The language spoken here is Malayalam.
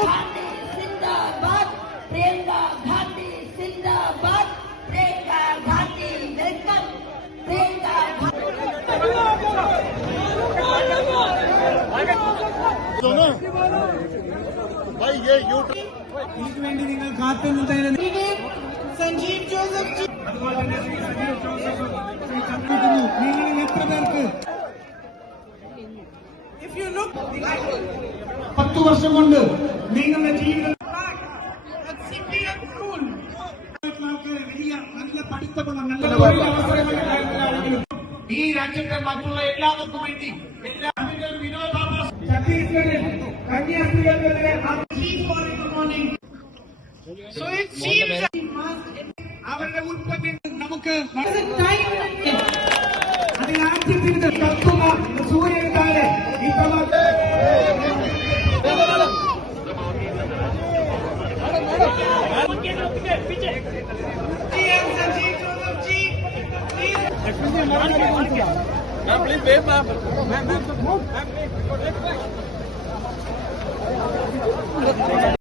Gandhi Zindabad, Priyanka Gandhi Zindabad, Priyanka Gandhi welcome, Priyanka ഇതിനു വേണ്ടി നിങ്ങൾ കാത്തുനിന്നതിന് സഞ്ജീവ് ജോസഫ് അതുപോലെ തന്നെ സഞ്ജീവ് ജോസഫ് നിങ്ങളിൽ എത്ര പേർക്ക് 10 വർഷം കൊണ്ട് നിങ്ങളുടെ ജീവിതം വലിയ നല്ല പഠിത്തമുള്ള നല്ല അവസരങ്ങൾ ഈ രാജ്യത്തെ മറ്റുള്ള എല്ലാവർക്കും വേണ്ടി ഛത്തീസ്ഗഡിൽ കന്യാസ്ത്രീകൾക്കെതിരെ അവരുടെ ഉൽപ്പന്നങ്ങൾ നമുക്ക് അതിനാദ്യത്തിന് കത്തുക സൂര്യന് താഴെ Please wait, ma'am.